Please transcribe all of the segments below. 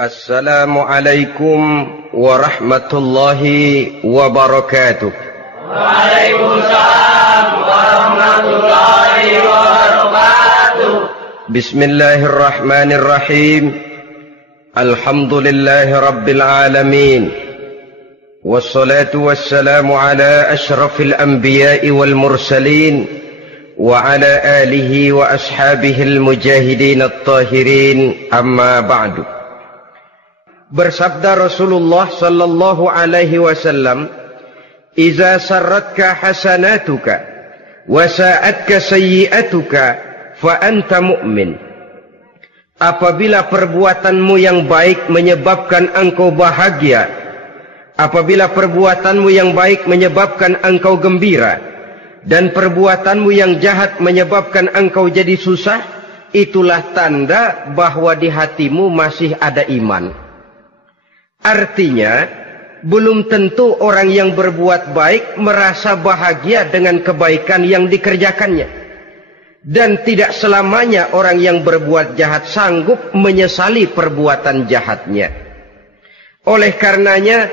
Assalamualaikum warahmatullahi wabarakatuh. Waalaikumsalam warahmatullahi wabarakatuh. Bismillahirrahmanirrahim. Alhamdulillahi rabbil alamin. Wassalatu wassalamu ala ashrafil anbiya'i wal mursalin wa ala alihi wa ashabihil mujahidin at-tahirin, amma ba'du. Bersabda Rasulullah sallallahu alaihi wasallam, "Iza sarratka hasanatuka wa sa'atka sayyi'atuka fa anta mu'min." Apabila perbuatanmu yang baik menyebabkan engkau bahagia, apabila perbuatanmu yang baik menyebabkan engkau gembira, dan perbuatanmu yang jahat menyebabkan engkau jadi susah, itulah tanda bahwa di hatimu masih ada iman. Artinya, belum tentu orang yang berbuat baik merasa bahagia dengan kebaikan yang dikerjakannya. Dan tidak selamanya orang yang berbuat jahat sanggup menyesali perbuatan jahatnya. Oleh karenanya,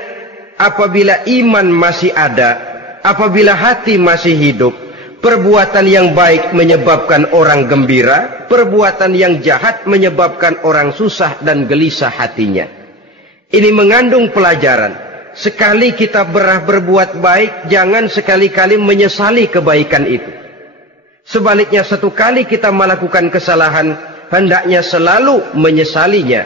apabila iman masih ada, apabila hati masih hidup, perbuatan yang baik menyebabkan orang gembira, perbuatan yang jahat menyebabkan orang susah dan gelisah hatinya. Ini mengandung pelajaran. Sekali kita berbuat baik, jangan sekali-kali menyesali kebaikan itu. Sebaliknya, satu kali kita melakukan kesalahan, hendaknya selalu menyesalinya.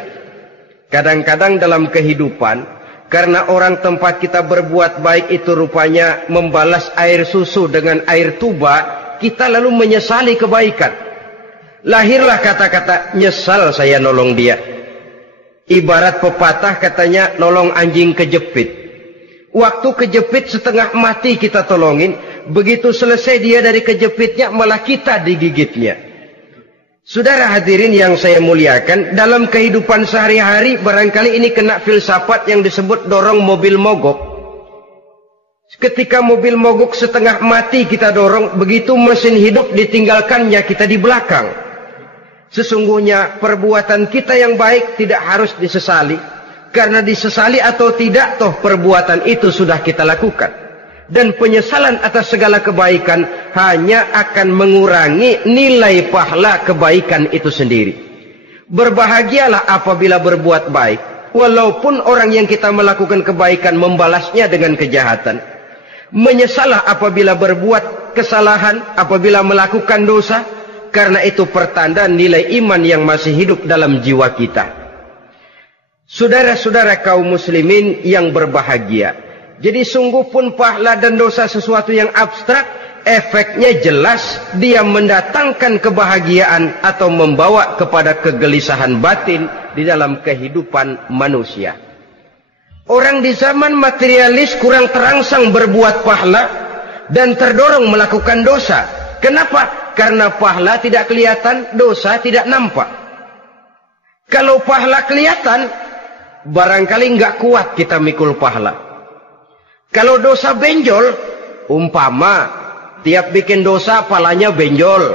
Kadang-kadang dalam kehidupan, karena orang tempat kita berbuat baik itu rupanya membalas air susu dengan air tuba, kita lalu menyesali kebaikan. Lahirlah kata-kata, "Nyesal saya nolong dia." Ibarat pepatah katanya, nolong anjing kejepit. Waktu kejepit setengah mati kita tolongin, begitu selesai dia dari kejepitnya malah kita digigitnya. Saudara hadirin yang saya muliakan, dalam kehidupan sehari-hari barangkali ini kena filsafat yang disebut dorong mobil mogok. Ketika mobil mogok setengah mati kita dorong, begitu mesin hidup ditinggalkannya kita di belakang. Sesungguhnya perbuatan kita yang baik tidak harus disesali, karena disesali atau tidak, toh perbuatan itu sudah kita lakukan. Dan penyesalan atas segala kebaikan hanya akan mengurangi nilai pahala kebaikan itu sendiri. Berbahagialah apabila berbuat baik, walaupun orang yang kita melakukan kebaikan membalasnya dengan kejahatan. Menyesalah apabila berbuat kesalahan, apabila melakukan dosa, karena itu pertanda nilai iman yang masih hidup dalam jiwa kita. Saudara-saudara kaum muslimin yang berbahagia, jadi sungguh pun pahala dan dosa sesuatu yang abstrak, efeknya jelas dia mendatangkan kebahagiaan atau membawa kepada kegelisahan batin di dalam kehidupan manusia. Orang di zaman materialis kurang terangsang berbuat pahala dan terdorong melakukan dosa. Kenapa? Karena pahala tidak kelihatan, dosa tidak nampak. Kalau pahala kelihatan, barangkali nggak kuat kita mikul pahala. Kalau dosa benjol, umpama tiap bikin dosa palanya benjol,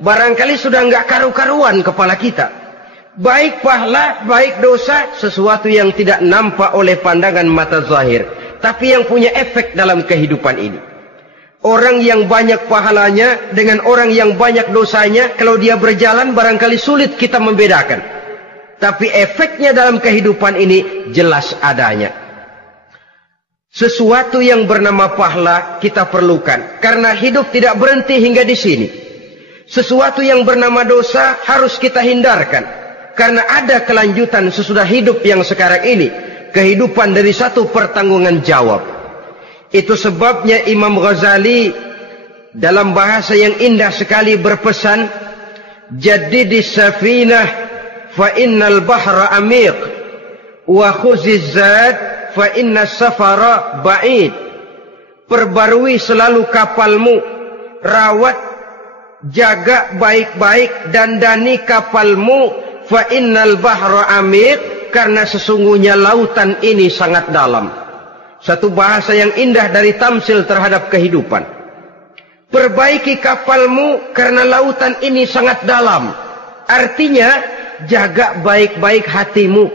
barangkali sudah nggak karu-karuan kepala kita. Baik pahala, baik dosa, sesuatu yang tidak nampak oleh pandangan mata zahir, tapi yang punya efek dalam kehidupan ini. Orang yang banyak pahalanya dengan orang yang banyak dosanya, kalau dia berjalan barangkali sulit kita membedakan. Tapi efeknya dalam kehidupan ini jelas adanya. Sesuatu yang bernama pahala kita perlukan, karena hidup tidak berhenti hingga di sini. Sesuatu yang bernama dosa harus kita hindarkan, karena ada kelanjutan sesudah hidup yang sekarang ini. Kehidupan dari satu pertanggungan jawab. Itu sebabnya Imam Ghazali dalam bahasa yang indah sekali berpesan, "Jaddidis safinah fa innal bahra amiq wa khuziz zad fa innas safara ba'id." Perbarui selalu kapalmu, rawat, jaga baik-baik, dandani kapalmu, fa innal bahra amiq, karena sesungguhnya lautan ini sangat dalam. Satu bahasa yang indah dari tamsil terhadap kehidupan. Perbaiki kapalmu karena lautan ini sangat dalam. Artinya, jaga baik-baik hatimu.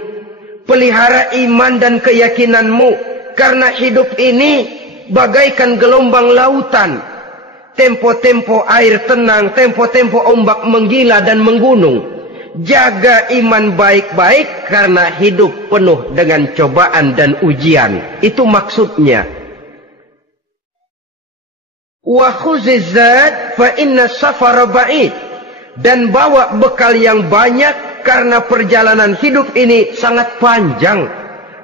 Pelihara iman dan keyakinanmu, karena hidup ini bagaikan gelombang lautan. Tempo-tempo air tenang, tempo-tempo ombak menggila dan menggunung. Jaga iman baik-baik karena hidup penuh dengan cobaan dan ujian. Itu maksudnya. Wa khuziz zad fa inna safara ba'id. Dan bawa bekal yang banyak karena perjalanan hidup ini sangat panjang.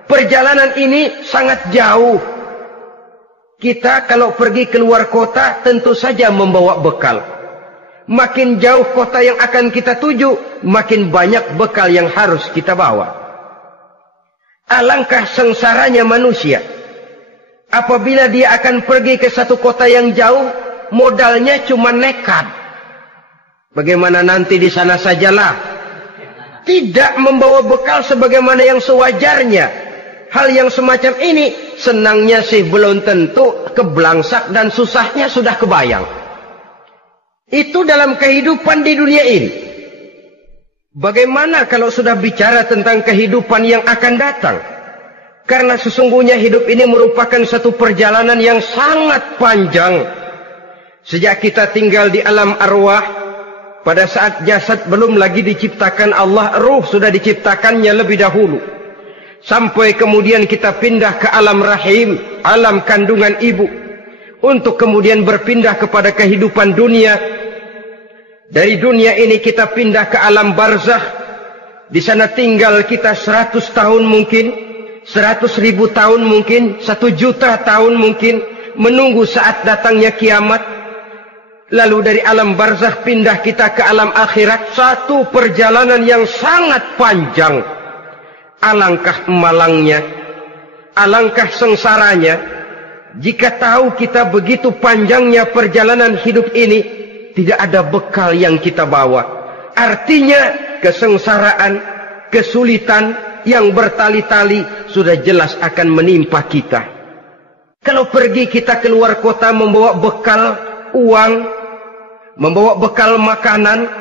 Perjalanan ini sangat jauh. Kita kalau pergi keluar kota tentu saja membawa bekal. Makin jauh kota yang akan kita tuju, makin banyak bekal yang harus kita bawa. Alangkah sengsaranya manusia apabila dia akan pergi ke satu kota yang jauh, modalnya cuma nekat. Bagaimana nanti di sana sajalah. Tidak membawa bekal sebagaimana yang sewajarnya. Hal yang semacam ini senangnya sih belum tentu, keblangsak dan susahnya sudah kebayang. Itu dalam kehidupan di dunia ini. Bagaimana kalau sudah bicara tentang kehidupan yang akan datang? Karena sesungguhnya hidup ini merupakan satu perjalanan yang sangat panjang. Sejak kita tinggal di alam arwah, pada saat jasad belum lagi diciptakan Allah, ruh sudah diciptakannya lebih dahulu. Sampai kemudian kita pindah ke alam rahim, alam kandungan ibu. Untuk kemudian berpindah kepada kehidupan dunia. Dari dunia ini kita pindah ke alam barzakh. Di sana tinggal kita 100 tahun mungkin, 100.000 tahun mungkin, 1 juta tahun mungkin, menunggu saat datangnya kiamat. Lalu dari alam barzakh pindah kita ke alam akhirat. Satu perjalanan yang sangat panjang. Alangkah malangnya, alangkah sengsaranya jika tahu kita begitu panjangnya perjalanan hidup ini, tidak ada bekal yang kita bawa. Artinya kesengsaraan, kesulitan yang bertali-tali sudah jelas akan menimpa kita. Kalau pergi kita keluar kota membawa bekal uang, membawa bekal makanan,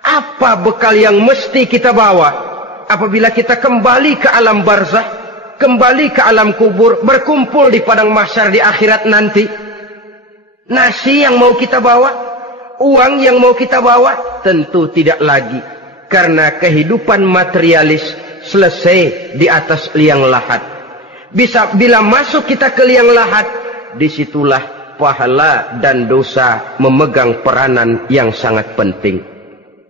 apa bekal yang mesti kita bawa? Apabila kita kembali ke alam barzakh, kembali ke alam kubur, berkumpul di padang mahsyar di akhirat nanti, nasi yang mau kita bawa, uang yang mau kita bawa, tentu tidak lagi. Karena kehidupan materialis selesai di atas liang lahat. Bila masuk kita ke liang lahat, disitulah pahala dan dosa memegang peranan yang sangat penting.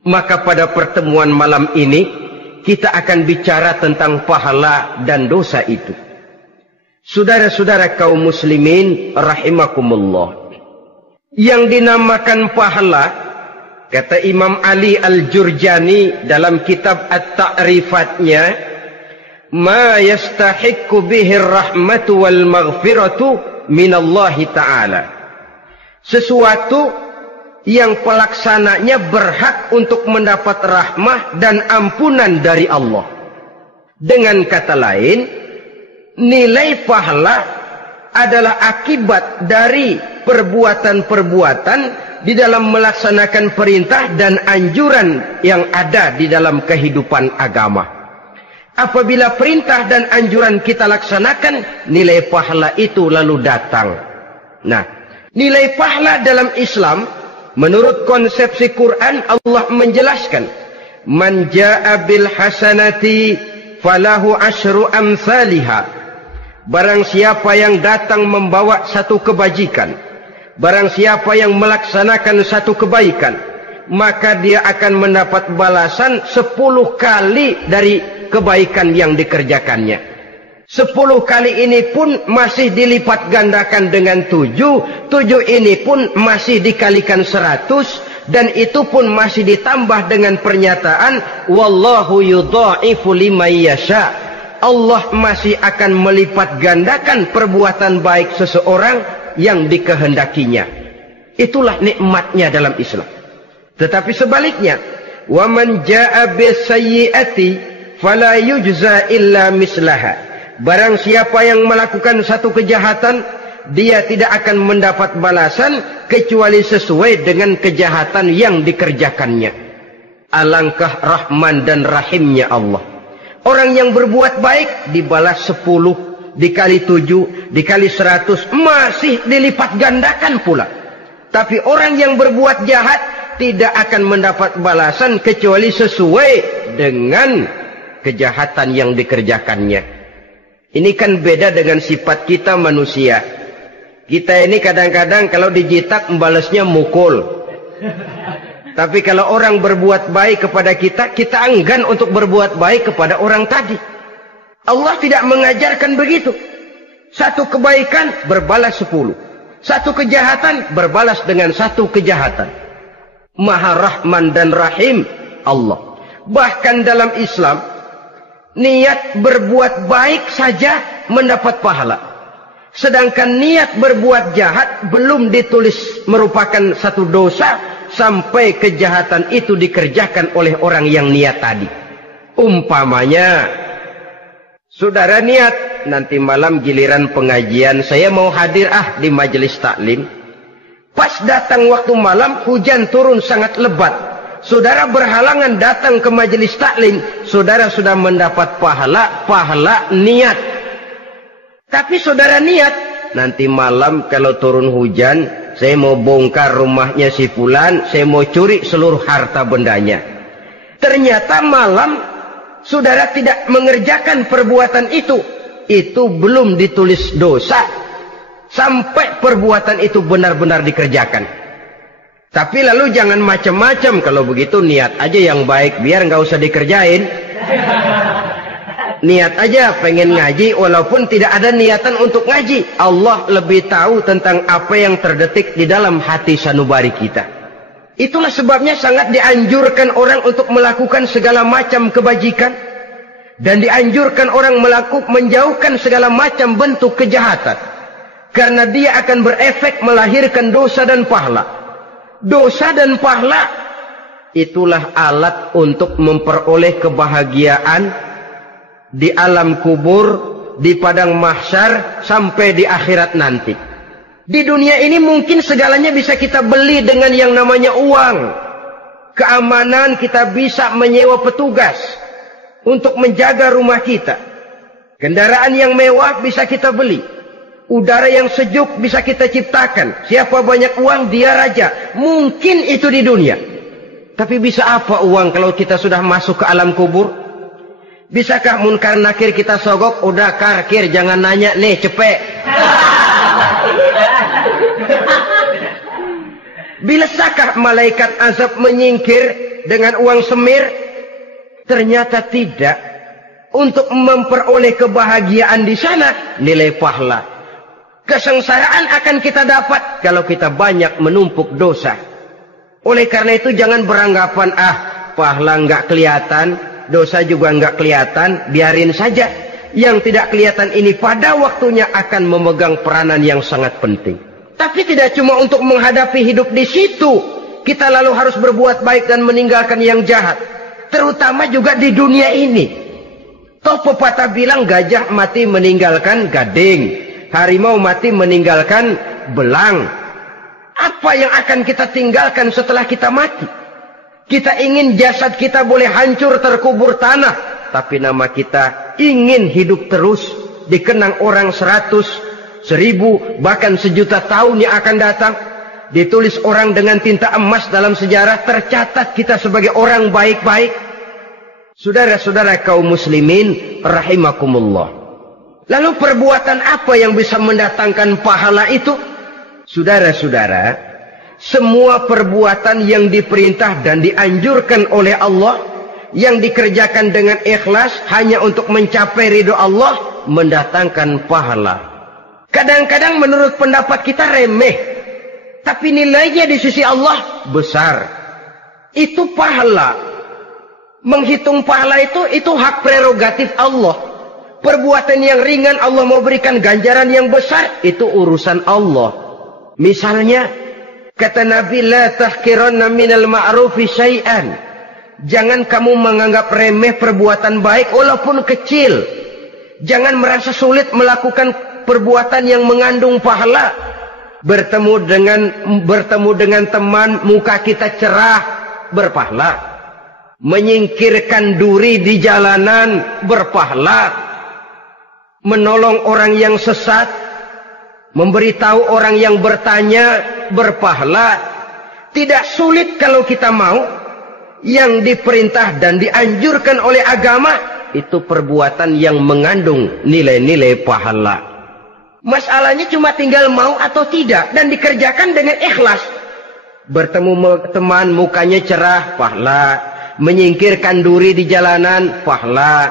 Maka pada pertemuan malam ini, kita akan bicara tentang pahala dan dosa itu. Saudara-saudara kaum muslimin rahimakumullah. Yang dinamakan pahala, kata Imam Ali Al-Jurjani dalam kitab At-Ta'rifatnya, ma yastahiqqu bihi ar-rahmatu wal maghfiratu minallahi ta'ala. Sesuatu yang pelaksananya berhak untuk mendapat rahmah dan ampunan dari Allah. Dengan kata lain, nilai pahala adalah akibat dari perbuatan-perbuatan di dalam melaksanakan perintah dan anjuran yang ada di dalam kehidupan agama. Apabila perintah dan anjuran kita laksanakan, nilai pahala itu lalu datang. Nah, nilai pahala dalam Islam, menurut konsepsi Quran, Allah menjelaskan, man jaa bil hasanati falahu asyru amsalihha. Barang siapa yang datang membawa satu kebajikan, barang siapa yang melaksanakan satu kebaikan, maka dia akan mendapat balasan 10 kali dari kebaikan yang dikerjakannya. 10 kali ini pun masih dilipat gandakan dengan 7. 7 ini pun masih dikalikan 100. Dan itu pun masih ditambah dengan pernyataan, wallahu yudha'ifu liman yasha. Allah masih akan melipat gandakan perbuatan baik seseorang yang dikehendakinya. Itulah nikmatnya dalam Islam. Tetapi sebaliknya, wa man jaa'a bisayyi'ati fala yujza illa mislaha. Barang siapa yang melakukan satu kejahatan, dia tidak akan mendapat balasan kecuali sesuai dengan kejahatan yang dikerjakannya. Alangkah rahman dan rahimnya Allah. Orang yang berbuat baik dibalas 10, dikali 7, dikali 100, masih dilipat gandakan pula. Tapi orang yang berbuat jahat tidak akan mendapat balasan kecuali sesuai dengan kejahatan yang dikerjakannya. Ini kan beda dengan sifat kita manusia. Kita ini kadang-kadang kalau dijitak membalasnya mukul. Tapi kalau orang berbuat baik kepada kita, kita enggan untuk berbuat baik kepada orang tadi. Allah tidak mengajarkan begitu. Satu kebaikan berbalas 10. Satu kejahatan berbalas dengan satu kejahatan. Maha Rahman dan Rahim Allah. Bahkan dalam Islam, niat berbuat baik saja mendapat pahala. Sedangkan niat berbuat jahat belum ditulis merupakan satu dosa sampai kejahatan itu dikerjakan oleh orang yang niat tadi. Umpamanya, saudara niat nanti malam giliran pengajian saya mau hadir di majelis taklim. Pas datang waktu malam hujan turun sangat lebat. Saudara berhalangan datang ke majelis taklim, saudara sudah mendapat pahala niat. Tapi saudara niat nanti malam kalau turun hujan, saya mau bongkar rumahnya si fulan, saya mau curi seluruh harta bendanya. Ternyata malam saudara tidak mengerjakan perbuatan itu belum ditulis dosa sampai perbuatan itu benar-benar dikerjakan. Tapi lalu jangan macam-macam, kalau begitu niat aja yang baik biar nggak usah dikerjain. Niat aja pengen ngaji walaupun tidak ada niatan untuk ngaji. Allah lebih tahu tentang apa yang terdetik di dalam hati sanubari kita. Itulah sebabnya sangat dianjurkan orang untuk melakukan segala macam kebajikan. Dan dianjurkan orang menjauhkan segala macam bentuk kejahatan. Karena dia akan berefek melahirkan dosa dan pahala. Dosa dan pahala itulah alat untuk memperoleh kebahagiaan di alam kubur, di padang mahsyar, sampai di akhirat nanti. Di dunia ini mungkin segalanya bisa kita beli dengan yang namanya uang. Keamanan kita bisa menyewa petugas untuk menjaga rumah kita. Kendaraan yang mewah bisa kita beli. Udara yang sejuk bisa kita ciptakan. Siapa banyak uang dia raja. Mungkin itu di dunia. Tapi bisa apa uang kalau kita sudah masuk ke alam kubur? Bisakah munkar nakir kita sogok? Udah karkir, jangan nanya nih, cepet. Bisakah malaikat azab menyingkir dengan uang semir? Ternyata tidak. Untuk memperoleh kebahagiaan di sana, nilai pahala. Kesengsaraan akan kita dapat kalau kita banyak menumpuk dosa. Oleh karena itu jangan beranggapan, pahala nggak kelihatan, dosa juga nggak kelihatan, biarin saja. Yang tidak kelihatan ini pada waktunya akan memegang peranan yang sangat penting. Tapi tidak cuma untuk menghadapi hidup di situ, kita lalu harus berbuat baik dan meninggalkan yang jahat. Terutama juga di dunia ini. Toh pepatah bilang gajah mati meninggalkan gading, harimau mati meninggalkan belang. Apa yang akan kita tinggalkan setelah kita mati? Kita ingin jasad kita boleh hancur terkubur tanah, tapi nama kita ingin hidup terus, dikenang orang 100, 1000, bahkan 1.000.000 tahun yang akan datang. Ditulis orang dengan tinta emas dalam sejarah, tercatat kita sebagai orang baik-baik. Saudara-saudara kaum muslimin rahimakumullah. Lalu perbuatan apa yang bisa mendatangkan pahala itu? Saudara-saudara, semua perbuatan yang diperintah dan dianjurkan oleh Allah, yang dikerjakan dengan ikhlas hanya untuk mencapai ridho Allah, mendatangkan pahala. Kadang-kadang menurut pendapat kita remeh, tapi nilainya di sisi Allah besar. Itu pahala. Menghitung pahala itu hak prerogatif Allah. Perbuatan yang ringan Allah mau berikan ganjaran yang besar, itu urusan Allah. Misalnya, kata Nabi, la tahkiranna minal ma'rufi syai'an. Jangan kamu menganggap remeh perbuatan baik walaupun kecil. Jangan merasa sulit melakukan perbuatan yang mengandung pahala. Bertemu dengan teman, muka kita cerah, berpahala. menyingkirkan duri di jalanan berpahala, menolong orang yang sesat, memberitahu orang yang bertanya berpahala. Tidak sulit kalau kita mau. Yang diperintah dan dianjurkan oleh agama itu perbuatan yang mengandung nilai-nilai pahala. Masalahnya cuma tinggal mau atau tidak dan dikerjakan dengan ikhlas. Bertemu teman mukanya cerah, pahala. Menyingkirkan duri di jalanan, pahala.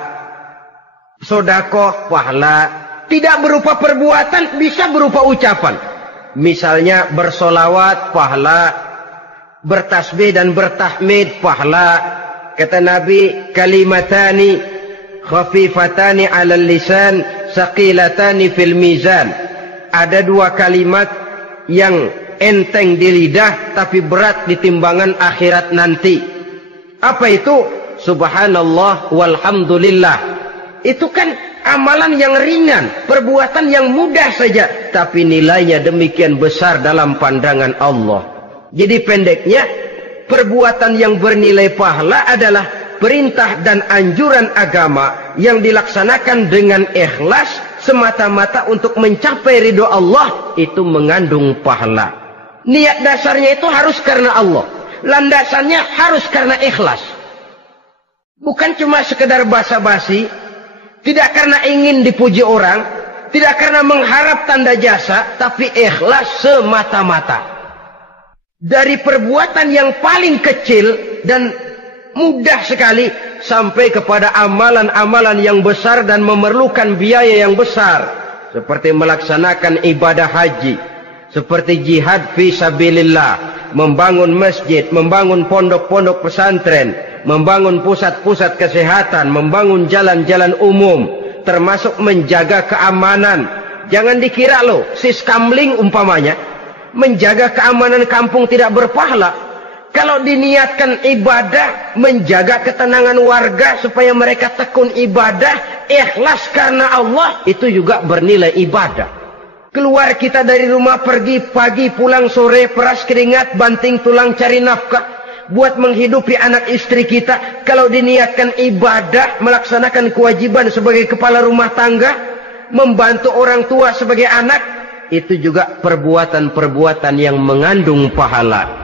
Sedekah, pahala. Tidak berupa perbuatan, bisa berupa ucapan. Misalnya bersolawat, pahala. Bertasbih dan bertahmid, pahala. Kata Nabi, kalimatani khafifatani 'alal lisan, saqilatani fil mizan. Ada dua kalimat yang enteng di lidah tapi berat di timbangan akhirat nanti. Apa itu? Subhanallah walhamdulillah. Itu kan amalan yang ringan, perbuatan yang mudah saja, tapi nilainya demikian besar dalam pandangan Allah. Jadi pendeknya, perbuatan yang bernilai pahala adalah perintah dan anjuran agama yang dilaksanakan dengan ikhlas semata-mata untuk mencapai ridho Allah, itu mengandung pahala. Niat dasarnya itu harus karena Allah. Landasannya harus karena ikhlas. Bukan cuma sekedar basa-basi, tidak karena ingin dipuji orang, tidak karena mengharap tanda jasa, tapi ikhlas semata-mata. Dari perbuatan yang paling kecil dan mudah sekali sampai kepada amalan-amalan yang besar dan memerlukan biaya yang besar, seperti melaksanakan ibadah haji, seperti jihad fi sabilillah, membangun masjid, membangun pondok-pondok pesantren, membangun pusat-pusat kesehatan, membangun jalan-jalan umum, termasuk menjaga keamanan. Jangan dikira loh, siskamling umpamanya, menjaga keamanan kampung tidak berpahala. Kalau diniatkan ibadah, menjaga ketenangan warga supaya mereka tekun ibadah, ikhlas karena Allah, itu juga bernilai ibadah. Keluar kita dari rumah, pergi pagi, pulang sore, peras keringat, banting tulang cari nafkah buat menghidupi anak istri kita. Kalau diniatkan ibadah, melaksanakan kewajiban sebagai kepala rumah tangga, membantu orang tua sebagai anak, itu juga perbuatan-perbuatan yang mengandung pahala.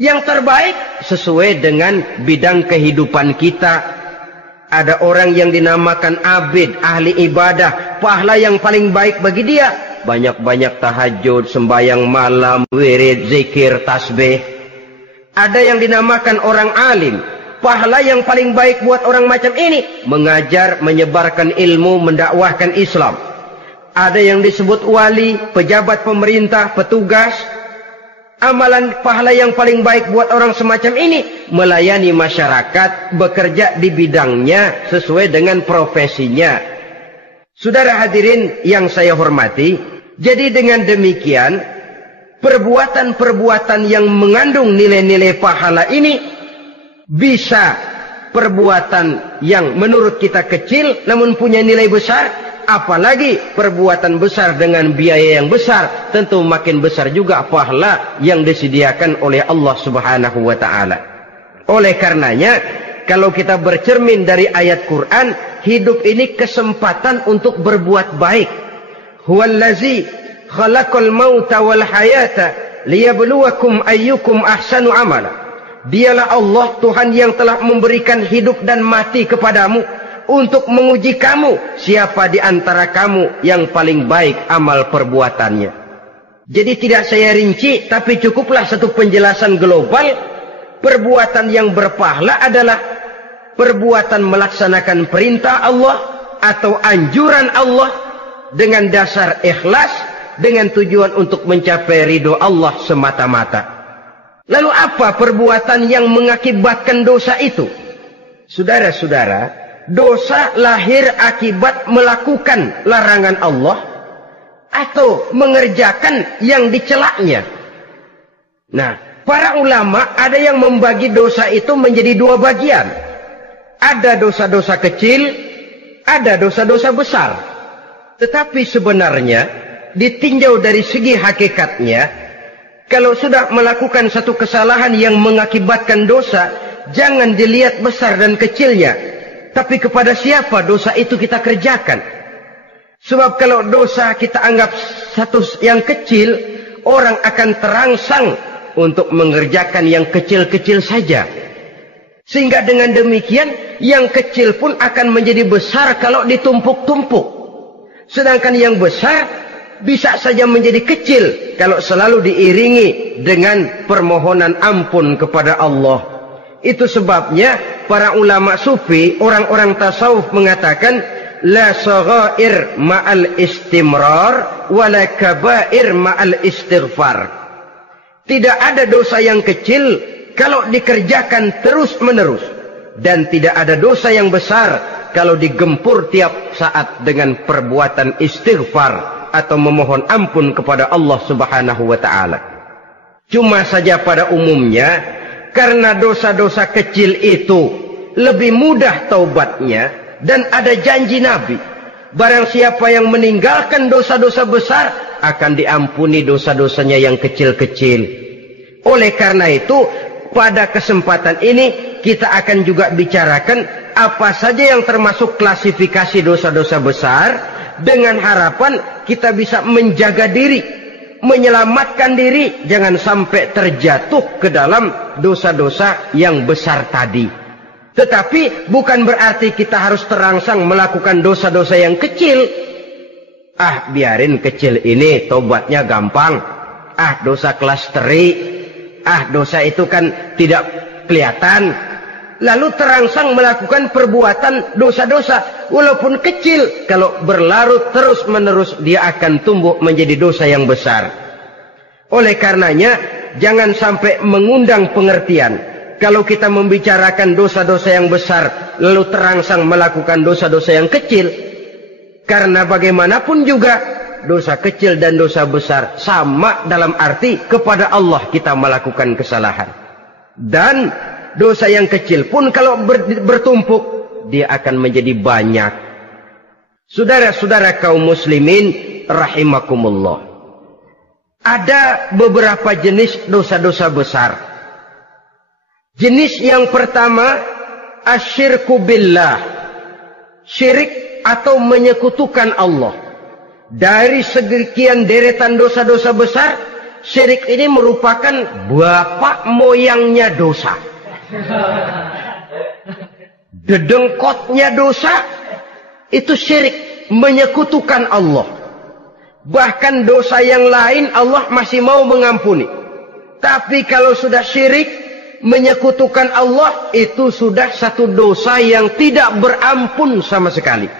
Yang terbaik sesuai dengan bidang kehidupan kita. Ada orang yang dinamakan abid, ahli ibadah, pahala yang paling baik bagi dia, banyak-banyak tahajud, sembahyang malam, wirid, zikir, tasbih. Ada yang dinamakan orang alim, pahala yang paling baik buat orang macam ini, mengajar, menyebarkan ilmu, mendakwahkan Islam. Ada yang disebut wali, pejabat pemerintah, petugas. Amalan pahala yang paling baik buat orang semacam ini, melayani masyarakat, bekerja di bidangnya sesuai dengan profesinya. Saudara hadirin yang saya hormati, jadi dengan demikian, perbuatan-perbuatan yang mengandung nilai-nilai pahala ini bisa perbuatan yang menurut kita kecil namun punya nilai besar. Apalagi perbuatan besar dengan biaya yang besar, tentu makin besar juga pahala yang disediakan oleh Allah Subhanahu wa ta'ala. Oleh karenanya, kalau kita bercermin dari ayat Quran, hidup ini kesempatan untuk berbuat baik. Huwallazi khalaqal mauta wal hayata liyabluwakum ayyukum ahsanu amala. Dialah Allah, Tuhan yang telah memberikan hidup dan mati kepadamu untuk menguji kamu, siapa di antara kamu yang paling baik amal perbuatannya. Jadi tidak saya rinci, tapi cukuplah satu penjelasan global. Perbuatan yang berpahala adalah perbuatan melaksanakan perintah Allah atau anjuran Allah dengan dasar ikhlas, dengan tujuan untuk mencapai ridho Allah semata-mata. Lalu apa perbuatan yang mengakibatkan dosa itu? Saudara-saudara, dosa lahir akibat melakukan larangan Allah atau mengerjakan yang dicelaknya. Nah, para ulama ada yang membagi dosa itu menjadi dua bagian. Ada dosa-dosa kecil, ada dosa-dosa besar. Tetapi sebenarnya ditinjau dari segi hakikatnya, kalau sudah melakukan satu kesalahan yang mengakibatkan dosa, jangan dilihat besar dan kecilnya, tapi kepada siapa dosa itu kita kerjakan. Sebab kalau dosa kita anggap satu yang kecil, orang akan terangsang untuk mengerjakan yang kecil-kecil saja. Sehingga dengan demikian, yang kecil pun akan menjadi besar kalau ditumpuk-tumpuk. Sedangkan yang besar bisa saja menjadi kecil kalau selalu diiringi dengan permohonan ampun kepada Allah. Itu sebabnya para ulama sufi, orang-orang tasawuf mengatakan, la saghair ma'al istimrar wala kabair ma'al istighfar. Tidak ada dosa yang kecil kalau dikerjakan terus-menerus, dan tidak ada dosa yang besar kalau digempur tiap saat dengan perbuatan istighfar atau memohon ampun kepada Allah Subhanahu wa taala. Cuma saja pada umumnya, karena dosa-dosa kecil itu lebih mudah taubatnya, dan ada janji Nabi, barang siapa yang meninggalkan dosa-dosa besar akan diampuni dosa-dosanya yang kecil-kecil. Oleh karena itu, pada kesempatan ini kita akan juga bicarakan apa saja yang termasuk klasifikasi dosa-dosa besar, dengan harapan kita bisa menjaga diri, menyelamatkan diri, jangan sampai terjatuh ke dalam dosa-dosa yang besar tadi. Tetapi bukan berarti kita harus terangsang melakukan dosa-dosa yang kecil. Ah, biarin kecil ini, tobatnya gampang. Ah, dosa kelas teri. Ah, dosa itu kan tidak kelihatan. Lalu terangsang melakukan perbuatan dosa-dosa walaupun kecil. Kalau berlarut terus-menerus, dia akan tumbuh menjadi dosa yang besar. Oleh karenanya, jangan sampai mengundang pengertian kalau kita membicarakan dosa-dosa yang besar lalu terangsang melakukan dosa-dosa yang kecil. Karena bagaimanapun juga dosa kecil dan dosa besar sama dalam arti kepada Allah kita melakukan kesalahan. Dan dosa yang kecil pun kalau bertumpuk, dia akan menjadi banyak. Saudara-saudara kaum muslimin rahimakumullah, ada beberapa jenis dosa-dosa besar. Jenis yang pertama, asyirku billah, syirik atau menyekutukan Allah. Dari sekian deretan dosa-dosa besar, syirik ini merupakan bapak moyangnya dosa. Dedengkotnya dosa itu syirik, menyekutukan Allah. Bahkan dosa yang lain Allah masih mau mengampuni, tapi kalau sudah syirik, menyekutukan Allah, itu sudah satu dosa yang tidak berampun sama sekali.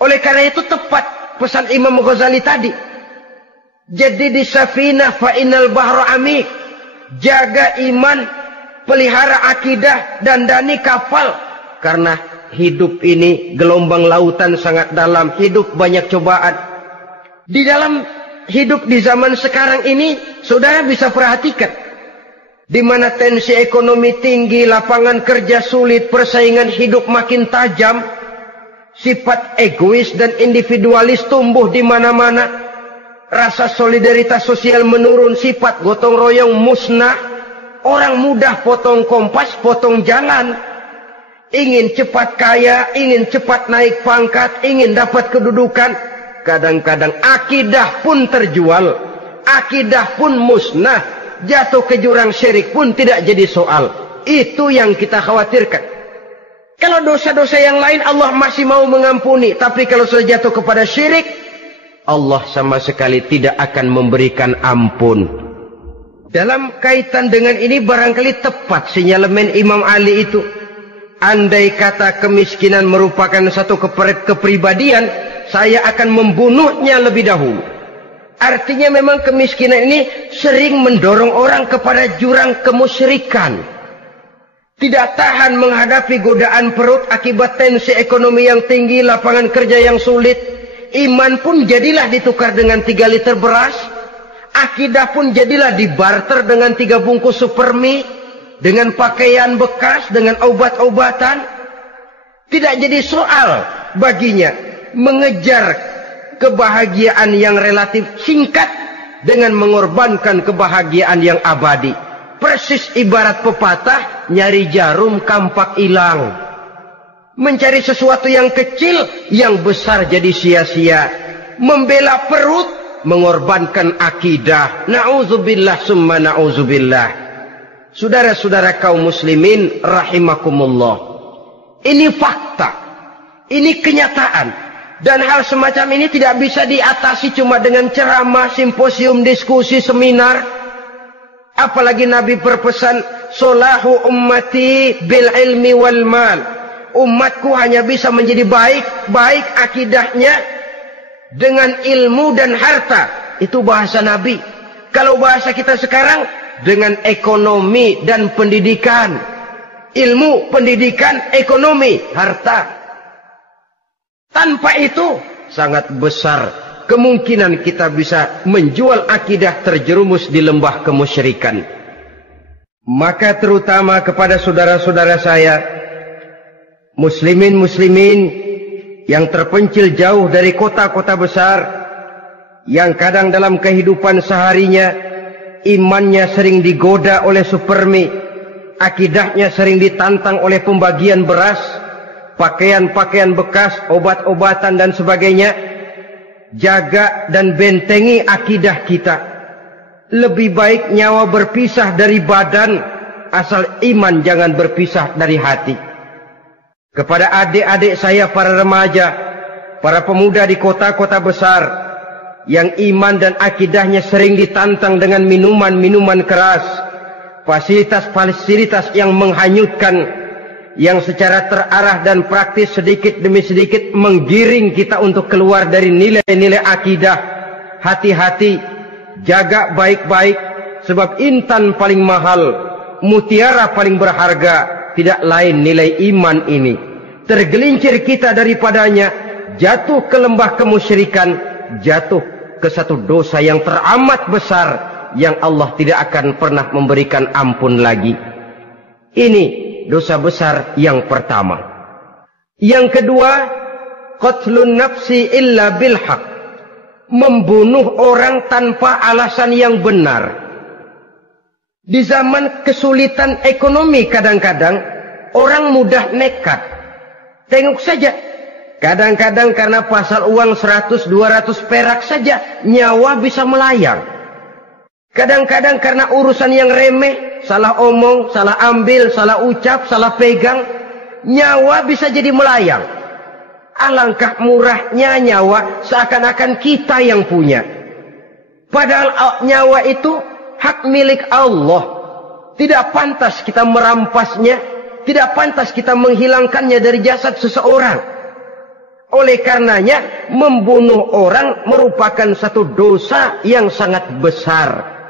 Oleh karena itu tepat pesan Imam Ghazali tadi, jadi di safinah fa innal bahra amik, jaga iman, pelihara akidah, dandani kapal. Karena hidup ini gelombang lautan sangat dalam, hidup banyak cobaan. Di dalam hidup di zaman sekarang ini, saudara bisa perhatikan, di mana tensi ekonomi tinggi, lapangan kerja sulit, persaingan hidup makin tajam, sifat egois dan individualis tumbuh di mana-mana, rasa solidaritas sosial menurun, sifat gotong royong musnah, orang mudah potong kompas, potong jalan, ingin cepat kaya, ingin cepat naik pangkat, ingin dapat kedudukan. Kadang-kadang akidah pun terjual, akidah pun musnah, jatuh ke jurang syirik pun tidak jadi soal. Itu yang kita khawatirkan. Kalau dosa-dosa yang lain Allah masih mau mengampuni, tapi kalau sudah jatuh kepada syirik, Allah sama sekali tidak akan memberikan ampun. Dalam kaitan dengan ini barangkali tepat sinyalemen Imam Ali itu. Andai kata kemiskinan merupakan satu kepribadian, saya akan membunuhnya lebih dahulu. Artinya memang kemiskinan ini sering mendorong orang kepada jurang kemusyrikan. Tidak tahan menghadapi godaan perut akibat tensi ekonomi yang tinggi, lapangan kerja yang sulit. Iman pun jadilah ditukar dengan 3 liter beras. Akidah pun jadilah dibarter dengan 3 bungkus supermi, dengan pakaian bekas, dengan obat-obatan. Tidak jadi soal baginya mengejar kebahagiaan yang relatif singkat dengan mengorbankan kebahagiaan yang abadi. Persis ibarat pepatah, nyari jarum kampak hilang. Mencari sesuatu yang kecil, yang besar jadi sia-sia. Membela perut, mengorbankan akidah. Na'udzubillah summa na'udzubillah. Saudara-saudara kaum muslimin rahimakumullah. Ini fakta. Ini kenyataan. Dan hal semacam ini tidak bisa diatasi cuma dengan ceramah, simposium, diskusi, seminar. Apalagi Nabi berpesan, solahu ummati bil ilmi wal mal. Umatku hanya bisa menjadi baik akidahnya dengan ilmu dan harta. Itu bahasa Nabi. Kalau bahasa kita sekarang, dengan ekonomi dan pendidikan. Ilmu, pendidikan, ekonomi, harta. Tanpa itu sangat besar kemungkinan kita bisa menjual akidah terjerumus di lembah kemusyrikan. Maka terutama kepada saudara-saudara saya, muslimin yang terpencil jauh dari kota-kota besar, yang kadang dalam kehidupan seharinya imannya sering digoda oleh supermi, akidahnya sering ditantang oleh pembagian beras, pakaian-pakaian bekas, obat-obatan dan sebagainya. Jaga dan bentengi akidah kita. Lebih baik nyawa berpisah dari badan, asal iman jangan berpisah dari hati. Kepada adik-adik saya para remaja, para pemuda di kota-kota besar, yang iman dan akidahnya sering ditantang dengan minuman-minuman keras, fasilitas-fasilitas yang menghanyutkan, yang secara terarah dan praktis sedikit demi sedikit menggiring kita untuk keluar dari nilai-nilai akidah. Hati-hati, jaga baik-baik, sebab intan paling mahal, mutiara paling berharga, tidak lain nilai iman ini. Tergelincir kita daripadanya, jatuh ke lembah kemusyrikan, jatuh ke satu dosa yang teramat besar, yang Allah tidak akan pernah memberikan ampun lagi. Ini dosa besar yang pertama. Yang kedua, qatlun nafsi illa bil haq. Membunuh orang tanpa alasan yang benar. Di zaman kesulitan ekonomi kadang-kadang orang mudah nekat. Tengok saja, kadang-kadang karena pasal uang 100-200 perak saja nyawa bisa melayang. Kadang-kadang karena urusan yang remeh, salah omong, salah ambil, salah ucap, salah pegang, nyawa bisa jadi melayang. Alangkah murahnya nyawa, seakan-akan kita yang punya. Padahal nyawa itu hak milik Allah. Tidak pantas kita merampasnya, tidak pantas kita menghilangkannya dari jasad seseorang. Oleh karenanya, membunuh orang merupakan satu dosa yang sangat besar.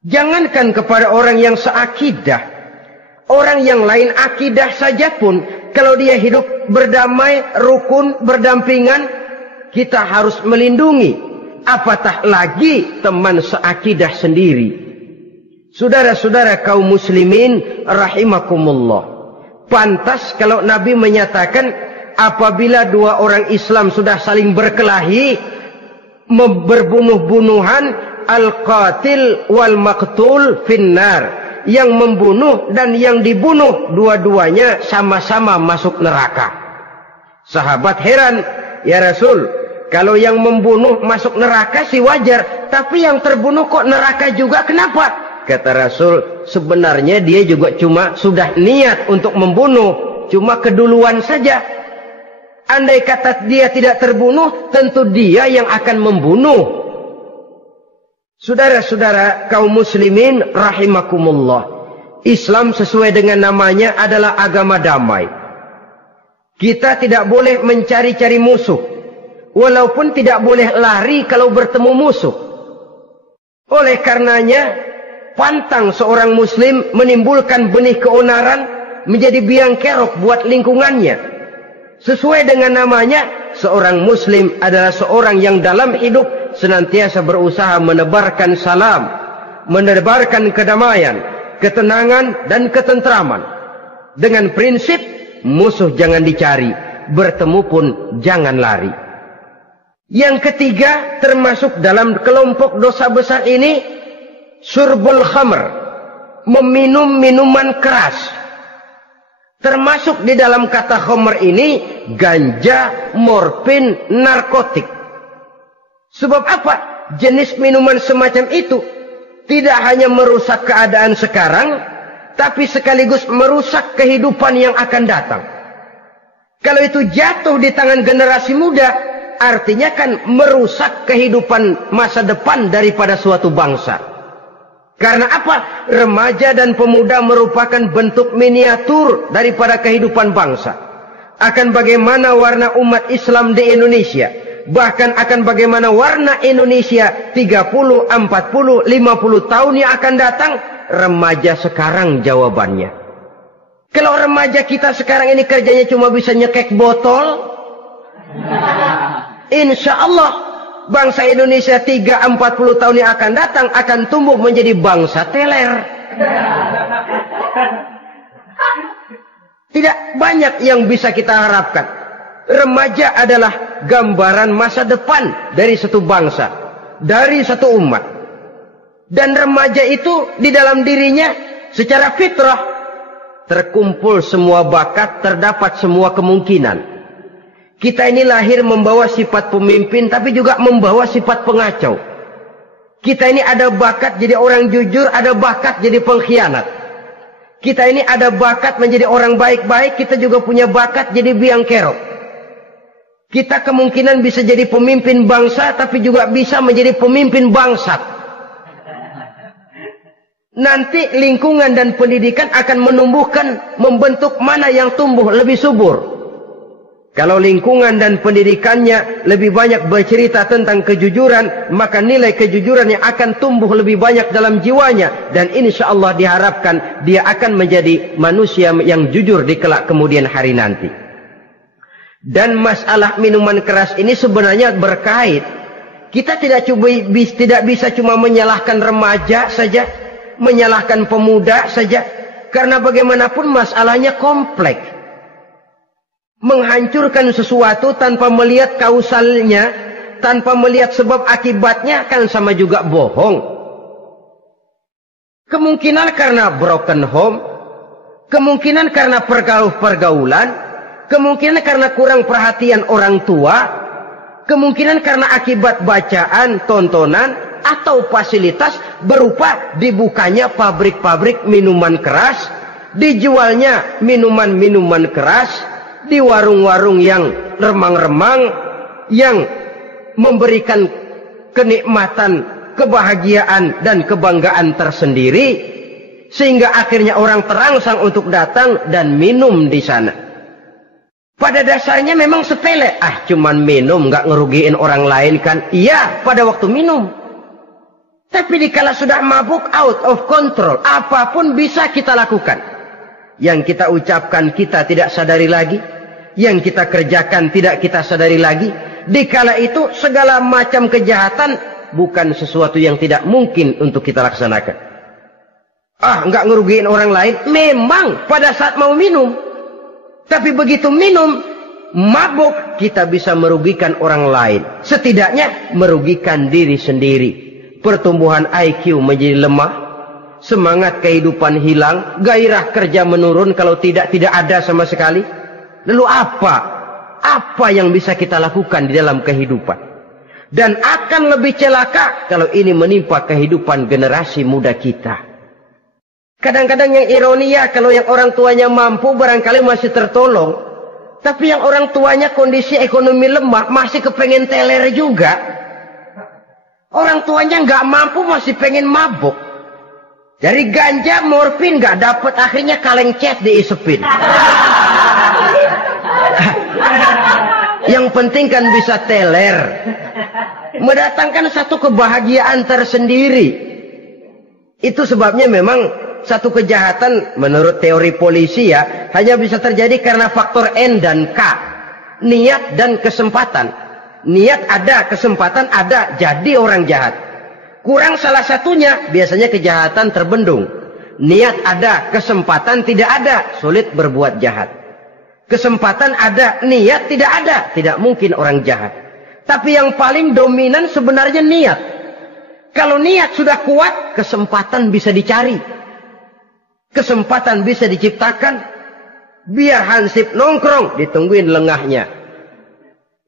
Jangankan kepada orang yang seakidah, orang yang lain akidah saja pun, kalau dia hidup berdamai, rukun, berdampingan, kita harus melindungi. Apatah lagi teman seakidah sendiri. Saudara-saudara kaum muslimin rahimakumullah. Pantas kalau Nabi menyatakan, apabila dua orang Islam sudah saling berkelahi, berbunuh-bunuhan, al-qatil wal maqtul finnar. Yang membunuh dan yang dibunuh, dua-duanya sama-sama masuk neraka. Sahabat heran, ya Rasul, kalau yang membunuh masuk neraka sih wajar, tapi yang terbunuh kok neraka juga, kenapa? Kata Rasul, sebenarnya dia juga cuma sudah niat untuk membunuh, cuma keduluan saja. Andai kata dia tidak terbunuh, tentu dia yang akan membunuh. Saudara-saudara kaum muslimin rahimakumullah. Islam sesuai dengan namanya adalah agama damai. Kita tidak boleh mencari-cari musuh. Walaupun tidak boleh lari kalau bertemu musuh. Oleh karenanya, pantang seorang muslim menimbulkan benih keonaran menjadi biang kerok buat lingkungannya. Sesuai dengan namanya, seorang muslim adalah seorang yang dalam hidup senantiasa berusaha menebarkan salam, menebarkan kedamaian, ketenangan dan ketentraman. Dengan prinsip musuh jangan dicari, bertemu pun jangan lari. Yang ketiga, termasuk dalam kelompok dosa besar ini, syurbul khamr, meminum minuman keras. Termasuk di dalam kata khamr ini ganja, morfin, narkotik. Sebab apa? Jenis minuman semacam itu tidak hanya merusak keadaan sekarang, tapi sekaligus merusak kehidupan yang akan datang. Kalau itu jatuh di tangan generasi muda, artinya kan merusak kehidupan masa depan daripada suatu bangsa. Karena apa? Remaja dan pemuda merupakan bentuk miniatur daripada kehidupan bangsa. Akan bagaimana warna umat Islam di Indonesia. Bahkan akan bagaimana warna Indonesia 30, 40, 50 tahun yang akan datang. Remaja sekarang jawabannya. Kalau remaja kita sekarang ini kerjanya cuma bisa nyekek botol, insya Allah bangsa Indonesia 30-40 tahun yang akan datang akan tumbuh menjadi bangsa teler. Tidak banyak yang bisa kita harapkan. Remaja adalah gambaran masa depan dari satu bangsa, dari satu umat. Dan remaja itu di dalam dirinya secara fitrah terkumpul semua bakat, terdapat semua kemungkinan. Kita ini lahir membawa sifat pemimpin, tapi juga membawa sifat pengacau. Kita ini ada bakat jadi orang jujur, ada bakat jadi pengkhianat. Kita ini ada bakat menjadi orang baik-baik, kita juga punya bakat jadi biang kerok. Kita kemungkinan bisa jadi pemimpin bangsa, tapi juga bisa menjadi pemimpin bangsat. Nanti lingkungan dan pendidikan akan menumbuhkan, membentuk mana yang tumbuh lebih subur. Kalau lingkungan dan pendidikannya lebih banyak bercerita tentang kejujuran, maka nilai kejujuran yang akan tumbuh lebih banyak dalam jiwanya. Dan insya Allah diharapkan dia akan menjadi manusia yang jujur di kelak kemudian hari nanti. Dan masalah minuman keras ini sebenarnya berkait. Kita tidak bisa cuma menyalahkan remaja saja, menyalahkan pemuda saja. Karena bagaimanapun masalahnya kompleks. Menghancurkan sesuatu tanpa melihat kausalnya, tanpa melihat sebab akibatnya kan sama juga bohong. Kemungkinan karena broken home, kemungkinan karena pergaulan, kemungkinan karena kurang perhatian orang tua, kemungkinan karena akibat bacaan, tontonan, atau fasilitas berupa dibukanya pabrik-pabrik minuman keras, dijualnya minuman-minuman keras, di warung-warung yang remang-remang, yang memberikan kenikmatan, kebahagiaan dan kebanggaan tersendiri, sehingga akhirnya orang terangsang untuk datang dan minum di sana. Pada dasarnya memang sepele, cuman minum nggak ngerugiin orang lain kan? Iya, pada waktu minum. Tapi dikala sudah mabuk, out of control, apapun bisa kita lakukan. Yang kita ucapkan kita tidak sadari lagi, yang kita kerjakan tidak kita sadari lagi. Dikala itu segala macam kejahatan bukan sesuatu yang tidak mungkin untuk kita laksanakan. Nggak ngerugiin orang lain, memang pada saat mau minum. Tapi begitu minum, mabuk, kita bisa merugikan orang lain. Setidaknya merugikan diri sendiri. Pertumbuhan IQ menjadi lemah, semangat kehidupan hilang, gairah kerja menurun, kalau tidak ada sama sekali. Lalu apa yang bisa kita lakukan di dalam kehidupan? Dan akan lebih celaka kalau ini menimpa kehidupan generasi muda kita. Kadang-kadang yang ironi ya, kalau yang orang tuanya mampu barangkali masih tertolong, tapi yang orang tuanya kondisi ekonomi lemah masih kepengen teler juga. Orang tuanya nggak mampu masih pengen mabuk. Dari ganja, morfin nggak dapat, akhirnya kaleng cat diisepin. Yang penting kan bisa teler, mendatangkan satu kebahagiaan tersendiri. Itu sebabnya memang satu kejahatan menurut teori polisi ya hanya bisa terjadi karena faktor N dan K, niat dan kesempatan. Niat ada, kesempatan ada, jadi orang jahat. Kurang salah satunya, biasanya kejahatan terbendung. Niat ada, kesempatan tidak ada, sulit berbuat jahat. Kesempatan ada, niat tidak ada, tidak mungkin orang jahat. Tapi yang paling dominan sebenarnya niat. Kalau niat sudah kuat, kesempatan bisa dicari. Kesempatan bisa diciptakan. Biar Hansip nongkrong, ditungguin lengahnya.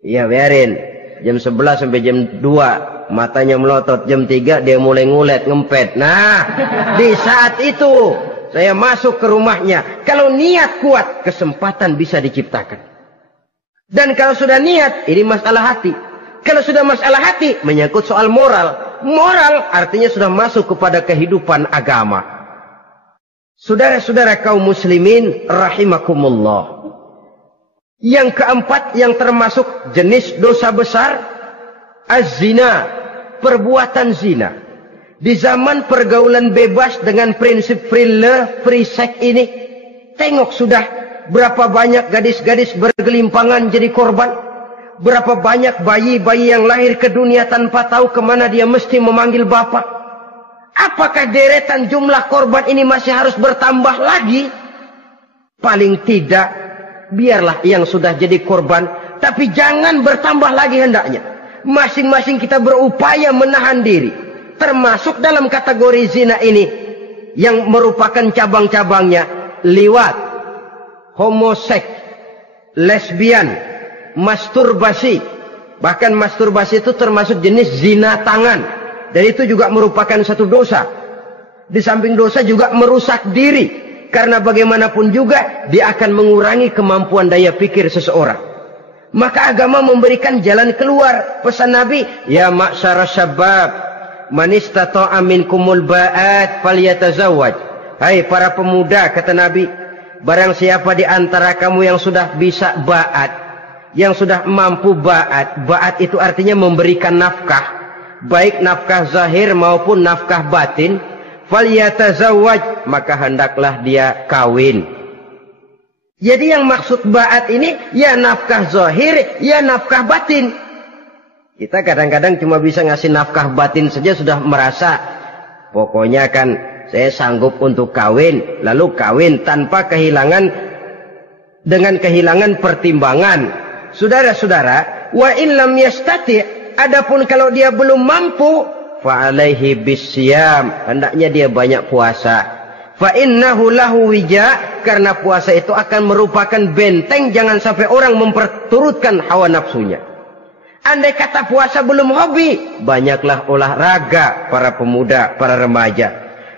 Iya biarin. Jam 11 sampai jam 2. Matanya melotot. Jam 3 dia mulai ngulet, ngempet. Nah, di saat itu saya masuk ke rumahnya. Kalau niat kuat, kesempatan bisa diciptakan. Dan kalau sudah niat, ini masalah hati. Kalau sudah masalah hati, menyangkut soal moral. Moral artinya sudah masuk kepada kehidupan agama. Saudara-saudara kaum muslimin rahimakumullah. Yang keempat yang termasuk jenis dosa besar, az-zina, perbuatan zina. Di zaman pergaulan bebas dengan prinsip free love, free sex ini, tengok sudah berapa banyak gadis-gadis bergelimpangan jadi korban. Berapa banyak bayi-bayi yang lahir ke dunia tanpa tahu kemana dia mesti memanggil bapak. Apakah deretan jumlah korban ini masih harus bertambah lagi? Paling tidak, biarlah yang sudah jadi korban, tapi jangan bertambah lagi hendaknya. Masing-masing kita berupaya menahan diri. Termasuk dalam kategori zina ini, yang merupakan cabang-cabangnya, liwat, homoseks, lesbian, masturbasi. Bahkan masturbasi itu termasuk jenis zina tangan. Dan itu juga merupakan satu dosa. Di samping dosa juga merusak diri. Karena bagaimanapun juga dia akan mengurangi kemampuan daya pikir seseorang. Maka agama memberikan jalan keluar. Pesan Nabi, ya ma'syara syabab, man istata'a minkumul ba'at falyatazawwaj. Hai para pemuda, kata Nabi, barang siapa di antara kamu yang sudah bisa ba'at, yang sudah mampu ba'at. Ba'at itu artinya memberikan nafkah. Baik nafkah zahir maupun nafkah batin. Falyatazawwaj, maka hendaklah dia kawin. Jadi yang maksud ba'at ini ya nafkah zahir, ya nafkah batin. Kita kadang-kadang cuma bisa ngasih nafkah batin saja sudah merasa pokoknya kan saya sanggup untuk kawin, lalu kawin tanpa kehilangan, dengan kehilangan pertimbangan. Saudara-saudara, wa in lam yastati', adapun kalau dia belum mampu, fa alaihi bisyam, hendaknya dia banyak puasa. Fa innahu lahu wija, karena puasa itu akan merupakan benteng jangan sampai orang memperturutkan hawa nafsunya. Andai kata puasa belum hobi, banyaklah olahraga para pemuda, para remaja.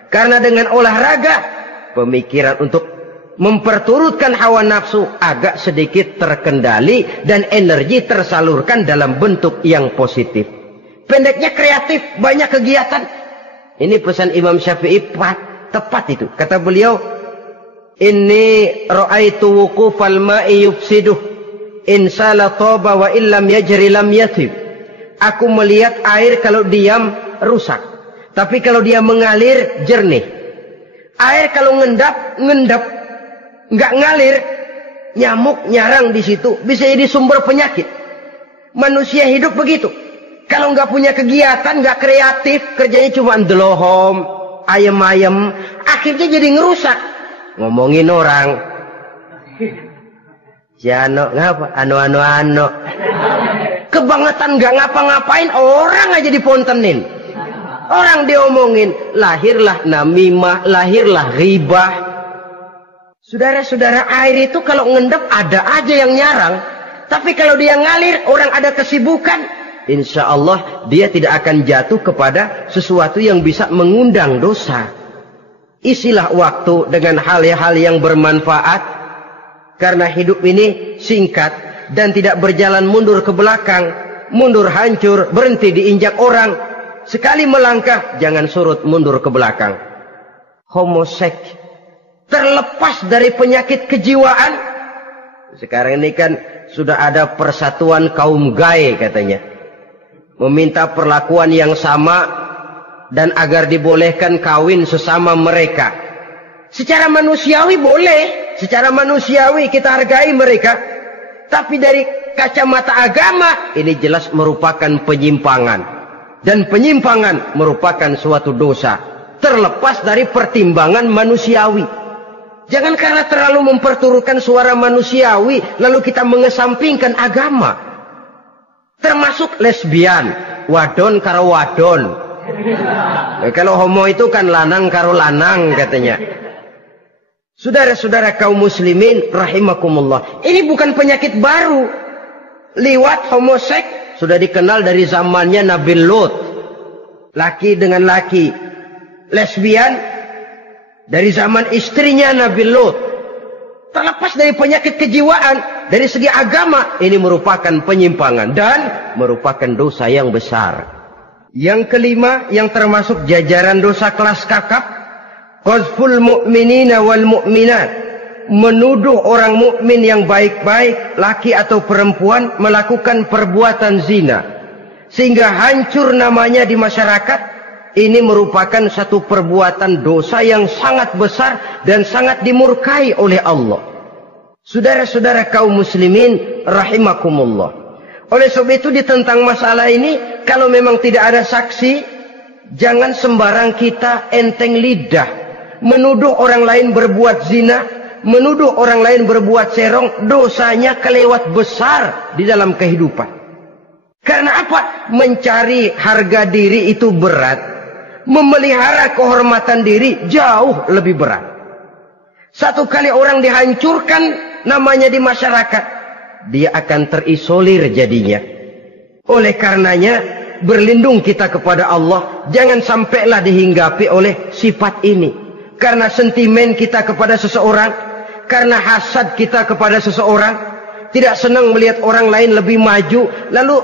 Karena dengan olahraga, pemikiran untuk memperturutkan hawa nafsu agak sedikit terkendali dan energi tersalurkan dalam bentuk yang positif. Pendeknya kreatif, banyak kegiatan. Ini pesan Imam Syafi'i tepat itu. Kata beliau, inni ra'aitu wuqufal ma'i yufsiduh insala toba wa illam yajri lam yatib. Aku melihat air kalau diam rusak, tapi kalau dia mengalir jernih. Air kalau ngendap nggak ngalir, nyamuk nyarang di situ, bisa jadi sumber penyakit. Manusia hidup begitu. Kalau nggak punya kegiatan, nggak kreatif, kerjanya cuma delohom, ayam-ayam, akhirnya jadi ngerusak. Ngomongin orang, si ano ngapa, ano. Kebangetan nggak ngapa-ngapain, orang aja dipontenin. Orang diomongin, lahirlah namimah, lahirlah ribah. Saudara-saudara, air itu kalau ngendap ada aja yang nyarang. Tapi kalau dia ngalir, orang ada kesibukan, insya Allah dia tidak akan jatuh kepada sesuatu yang bisa mengundang dosa. Isilah waktu dengan hal-hal yang bermanfaat. Karena hidup ini singkat dan tidak berjalan mundur ke belakang. Mundur hancur, berhenti diinjak orang. Sekali melangkah, jangan surut mundur ke belakang. Homoseks, terlepas dari penyakit kejiwaan. Sekarang ini kan sudah ada persatuan kaum gay katanya. Meminta perlakuan yang sama dan agar dibolehkan kawin sesama mereka. Secara manusiawi boleh, secara manusiawi kita hargai mereka. Tapi dari kacamata agama ini jelas merupakan penyimpangan. Dan penyimpangan merupakan suatu dosa. Terlepas dari pertimbangan manusiawi. Jangan karena terlalu memperturutkan suara manusiawi lalu kita mengesampingkan agama. Termasuk lesbian, wadon karo wadon. Kalau homo itu kan lanang karo lanang katanya. Saudara-saudara kaum muslimin rahimakumullah, ini bukan penyakit baru. Liwat, homoseks sudah dikenal dari zamannya Nabi Lut. Laki dengan laki. Lesbian dari zaman istrinya Nabi Lut. Terlepas dari penyakit kejiwaan, dari segi agama, ini merupakan penyimpangan dan merupakan dosa yang besar. Yang kelima, yang termasuk jajaran dosa kelas kakap, qazful mu'minina wal mu'minat, menuduh orang mukmin yang baik-baik, laki atau perempuan, melakukan perbuatan zina sehingga hancur namanya di masyarakat. Ini merupakan satu perbuatan dosa yang sangat besar dan sangat dimurkai oleh Allah. Saudara-saudara kaum muslimin rahimakumullah. Oleh sebab itu tentang masalah ini, kalau memang tidak ada saksi, jangan sembarang kita enteng lidah menuduh orang lain berbuat zina, menuduh orang lain berbuat serong. Dosanya kelewat besar di dalam kehidupan. Karena apa? Mencari harga diri itu berat. Memelihara kehormatan diri jauh lebih berat. Satu kali orang dihancurkan namanya di masyarakat, dia akan terisolir jadinya. Oleh karenanya, berlindung kita kepada Allah, jangan sampailah dihinggapi oleh sifat ini. Karena sentimen kita kepada seseorang, karena hasad kita kepada seseorang, tidak senang melihat orang lain lebih maju, lalu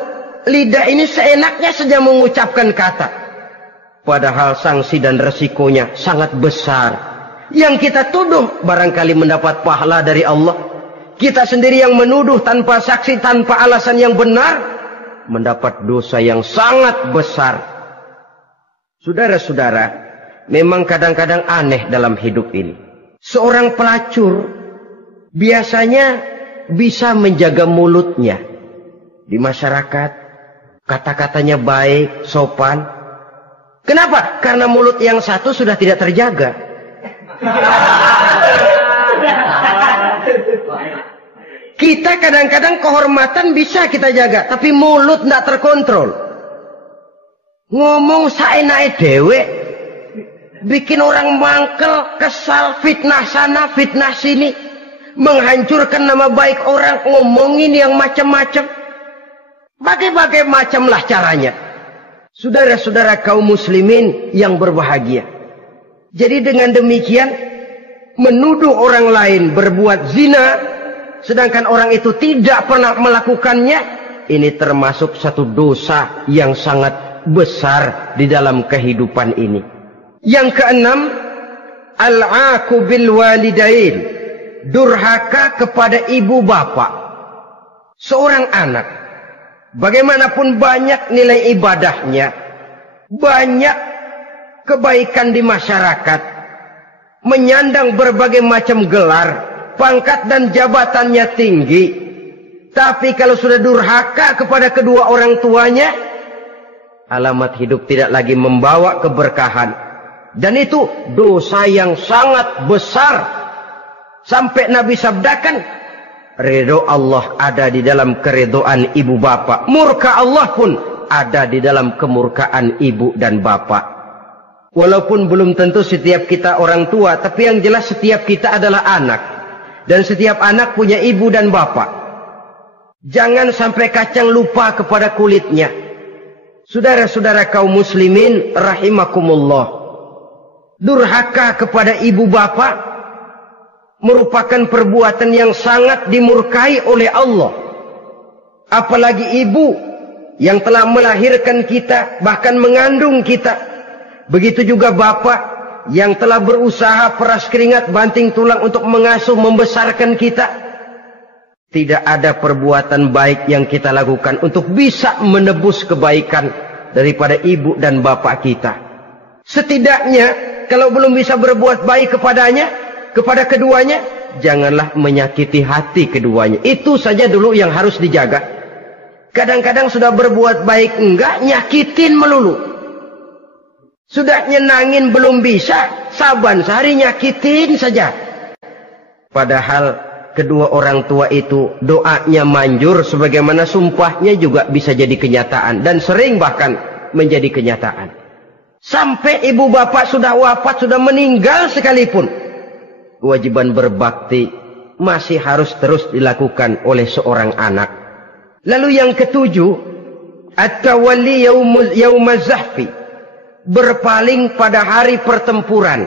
lidah ini seenaknya saja mengucapkan kata. Padahal sanksi dan resikonya sangat besar. Yang kita tuduh barangkali mendapat pahala dari Allah. Kita sendiri yang menuduh tanpa saksi, tanpa alasan yang benar, mendapat dosa yang sangat besar. Saudara-saudara, memang kadang-kadang aneh dalam hidup ini. Seorang pelacur biasanya bisa menjaga mulutnya di masyarakat. Kata-katanya baik, sopan. Kenapa? Karena mulut yang satu sudah tidak terjaga. Kita kadang-kadang kehormatan bisa kita jaga, tapi mulut tidak terkontrol. Ngomong saenake dhewe, bikin orang mangkel, kesal, fitnah sana, fitnah sini, menghancurkan nama baik orang, ngomongin yang macam-macam. Bagai-bagai macamlah caranya. Saudara-saudara kaum muslimin yang berbahagia. Jadi dengan demikian, menuduh orang lain berbuat zina, sedangkan orang itu tidak pernah melakukannya, ini termasuk satu dosa yang sangat besar di dalam kehidupan ini. Yang keenam, al-'aqu bil walidain, durhaka kepada ibu bapak. Seorang anak, bagaimanapun banyak nilai ibadahnya, banyak kebaikan di masyarakat, menyandang berbagai macam gelar, pangkat dan jabatannya tinggi, tapi kalau sudah durhaka kepada kedua orang tuanya, alamat hidup tidak lagi membawa keberkahan. Dan itu dosa yang sangat besar. Sampai Nabi sabdakan, ridho Allah ada di dalam keridhaan ibu bapak. Murka Allah pun ada di dalam kemurkaan ibu dan bapak. Walaupun belum tentu setiap kita orang tua, tapi yang jelas setiap kita adalah anak. Dan setiap anak punya ibu dan bapak. Jangan sampai kacang lupa kepada kulitnya. Saudara-saudara kaum muslimin rahimakumullah. Durhaka kepada ibu bapak merupakan perbuatan yang sangat dimurkai oleh Allah. Apalagi ibu yang telah melahirkan kita, bahkan mengandung kita. Begitu juga bapak yang telah berusaha peras keringat banting tulang untuk mengasuh membesarkan kita. Tidak ada perbuatan baik yang kita lakukan untuk bisa menebus kebaikan daripada ibu dan bapak kita. Setidaknya kalau belum bisa berbuat baik kepadanya, kepada keduanya, janganlah menyakiti hati keduanya. Itu saja dulu yang harus dijaga. Kadang-kadang sudah berbuat baik enggak, nyakitin melulu. Sudah nyenangin belum bisa, saban sehari nyakitin saja. Padahal kedua orang tua itu doanya manjur, sebagaimana sumpahnya juga bisa jadi kenyataan. Dan sering bahkan menjadi kenyataan. Sampai ibu bapak sudah wafat, sudah meninggal sekalipun, kewajiban berbakti masih harus terus dilakukan oleh seorang anak. Lalu yang ketujuh, at-tawalli yaumaz zahfi, berpaling pada hari pertempuran.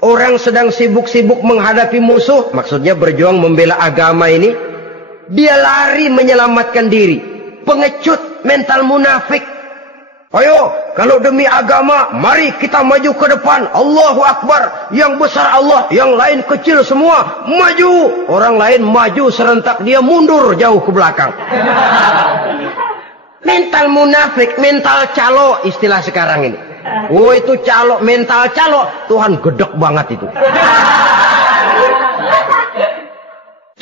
Orang sedang sibuk-sibuk menghadapi musuh, maksudnya berjuang membela agama ini, dia lari menyelamatkan diri. Pengecut, mental munafik. Ayo, kalau demi agama, mari kita maju ke depan. Allahu Akbar. Yang besar Allah, yang lain kecil semua. Maju. Orang lain maju serentak, dia mundur jauh ke belakang. Mental munafik, mental calo istilah sekarang ini. Oh, itu calo, mental calo. Tuhan gedek banget itu.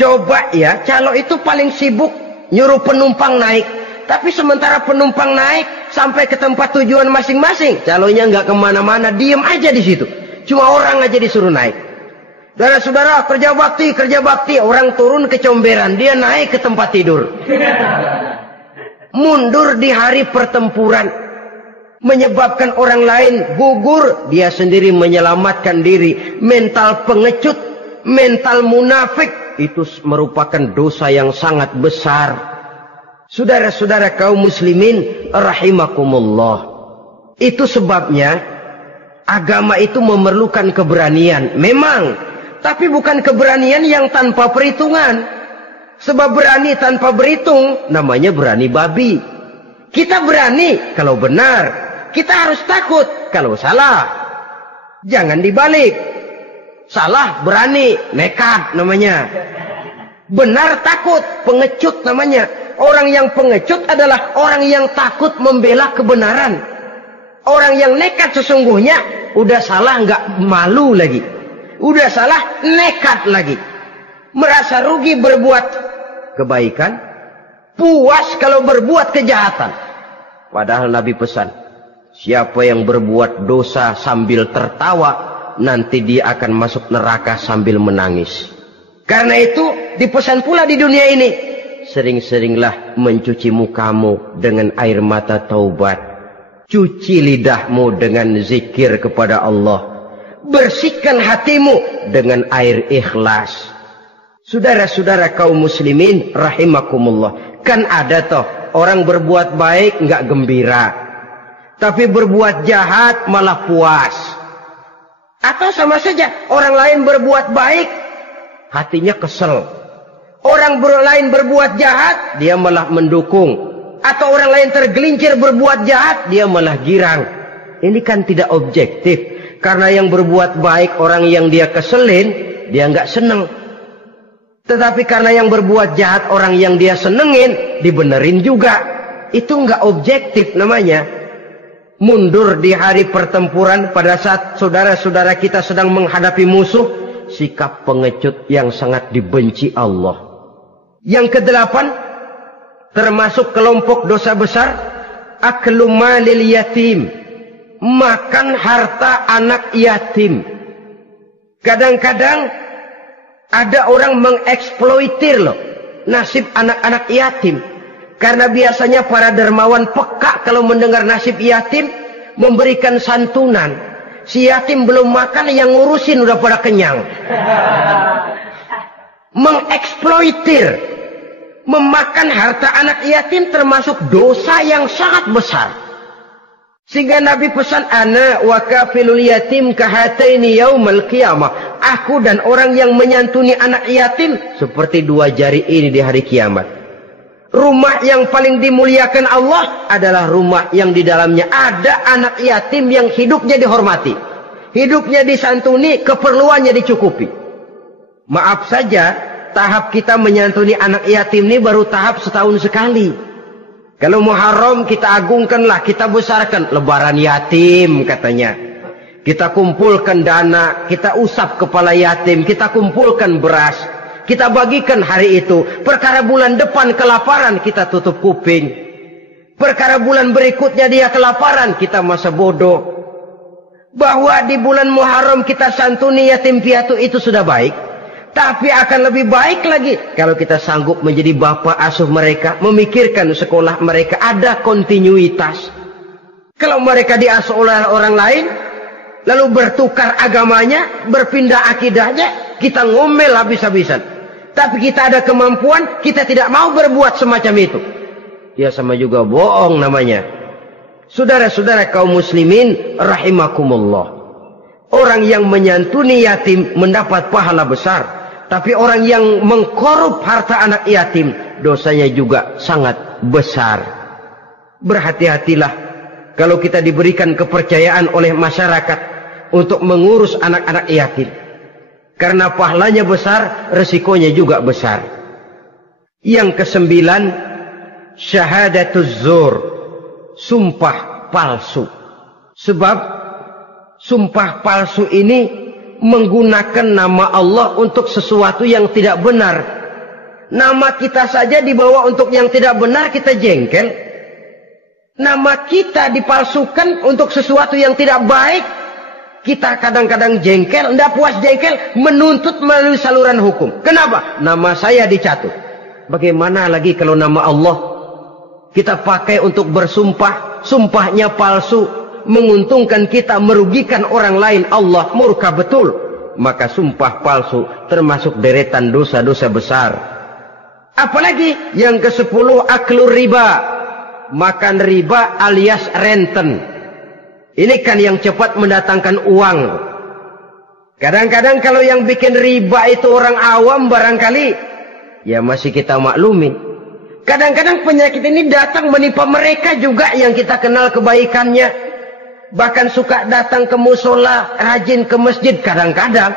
Coba ya, calo itu paling sibuk nyuruh penumpang naik. Tapi sementara penumpang naik sampai ke tempat tujuan masing-masing, calonya nggak kemana-mana, diem aja di situ. Cuma orang aja disuruh naik. Saudara-saudara, kerja bakti, orang turun kecomberan, dia naik ke tempat tidur. Mundur di hari pertempuran, menyebabkan orang lain gugur, dia sendiri menyelamatkan diri. Mental pengecut, mental munafik, itu merupakan dosa yang sangat besar. Saudara-saudara kaum muslimin rahimakumullah. Itu sebabnya agama itu memerlukan keberanian. Memang, tapi bukan keberanian yang tanpa perhitungan. Sebab berani tanpa berhitung namanya berani babi. Kita berani kalau benar, kita harus takut kalau salah. Jangan dibalik. Salah berani, nekat namanya. Benar takut, pengecut namanya. Orang yang pengecut adalah orang yang takut membela kebenaran. Orang yang nekat sesungguhnya udah salah nggak malu lagi. Udah salah nekat lagi. Merasa rugi berbuat kebaikan, puas kalau berbuat kejahatan. Padahal Nabi pesan, siapa yang berbuat dosa sambil tertawa, nanti dia akan masuk neraka sambil menangis. Karena itu dipesan pula di dunia ini, sering-seringlah mencuci mukamu dengan air mata taubat. Cuci lidahmu dengan zikir kepada Allah. Bersihkan hatimu dengan air ikhlas. Saudara-saudara kaum muslimin rahimakumullah. Kan ada toh orang berbuat baik nggak gembira, tapi berbuat jahat malah puas. Atau sama saja orang lain berbuat baik, hatinya kesel. Orang lain berbuat jahat, dia malah mendukung. Atau orang lain tergelincir berbuat jahat, dia malah girang. Ini kan tidak objektif. Karena yang berbuat baik, orang yang dia keselin, dia nggak seneng. Tetapi karena yang berbuat jahat, orang yang dia senengin, dibenerin juga. Itu nggak objektif namanya. Mundur di hari pertempuran pada saat saudara-saudara kita sedang menghadapi musuh, sikap pengecut yang sangat dibenci Allah. Yang kedelapan, termasuk kelompok dosa besar, aklu malil yatim, makan harta anak yatim. Kadang-kadang ada orang mengeksploitir loh nasib anak-anak yatim. Karena biasanya para dermawan peka kalau mendengar nasib yatim, memberikan santunan. Si yatim belum makan, yang ngurusin udah pada kenyang. Mengeksploitir, memakan harta anak yatim termasuk dosa yang sangat besar. Sehingga Nabi pesan, ana wa kafilul yatim kahataini yaumal qiyamah. Aku dan orang yang menyantuni anak yatim seperti dua jari ini di hari kiamat. Rumah yang paling dimuliakan Allah adalah rumah yang di dalamnya ada anak yatim yang hidupnya dihormati, hidupnya disantuni, keperluannya dicukupi. Maaf saja, tahap kita menyantuni anak yatim ini baru tahap setahun sekali. Kalau Muharram kita agungkanlah, kita besarkan. Lebaran yatim katanya. Kita kumpulkan dana, kita usap kepala yatim, kita kumpulkan beras, kita bagikan hari itu. Perkara bulan depan kelaparan, kita tutup kuping. Perkara bulan berikutnya dia kelaparan, kita masa bodoh. Bahwa di bulan Muharram kita santuni yatim piatu itu sudah baik. Tapi akan lebih baik lagi kalau kita sanggup menjadi bapak asuh mereka, memikirkan sekolah mereka, ada kontinuitas. Kalau mereka diasuh oleh orang lain, lalu bertukar agamanya, berpindah akidahnya, kita ngomel habis-habisan. Tapi kita ada kemampuan, kita tidak mau berbuat semacam itu. Ya sama juga bohong namanya. Saudara-saudara kaum muslimin rahimakumullah. Orang yang menyantuni yatim mendapat pahala besar. Tapi orang yang mengkorup harta anak yatim, dosanya juga sangat besar. Berhati-hatilah kalau kita diberikan kepercayaan oleh masyarakat untuk mengurus anak-anak yatim. Karena pahalanya besar, resikonya juga besar. Yang ke-9, syahadatuz zur, sumpah palsu. Sebab sumpah palsu ini menggunakan nama Allah untuk sesuatu yang tidak benar. Nama kita saja dibawa untuk yang tidak benar, kita jengkel. Nama kita dipalsukan untuk sesuatu yang tidak baik, kita kadang-kadang jengkel, tidak puas jengkel, menuntut melalui saluran hukum. Kenapa? Nama saya dicatut. Bagaimana lagi kalau nama Allah kita pakai untuk bersumpah, sumpahnya palsu, menguntungkan kita, merugikan orang lain, Allah murka betul. Maka sumpah palsu termasuk deretan dosa-dosa besar. Apalagi yang ke-10, aklur riba, makan riba alias renten. Ini kan yang cepat mendatangkan uang. Kadang-kadang kalau yang bikin riba itu orang awam barangkali, ya masih kita maklumi. Kadang-kadang penyakit ini datang menimpa mereka juga yang kita kenal kebaikannya. Bahkan suka datang ke musola, rajin ke masjid kadang-kadang.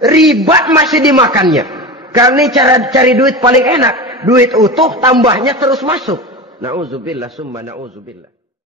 Riba masih dimakannya. Karena cara cari duit paling enak. Duit utuh, tambahnya terus masuk. Na'udzubillah summa na'udzubillah.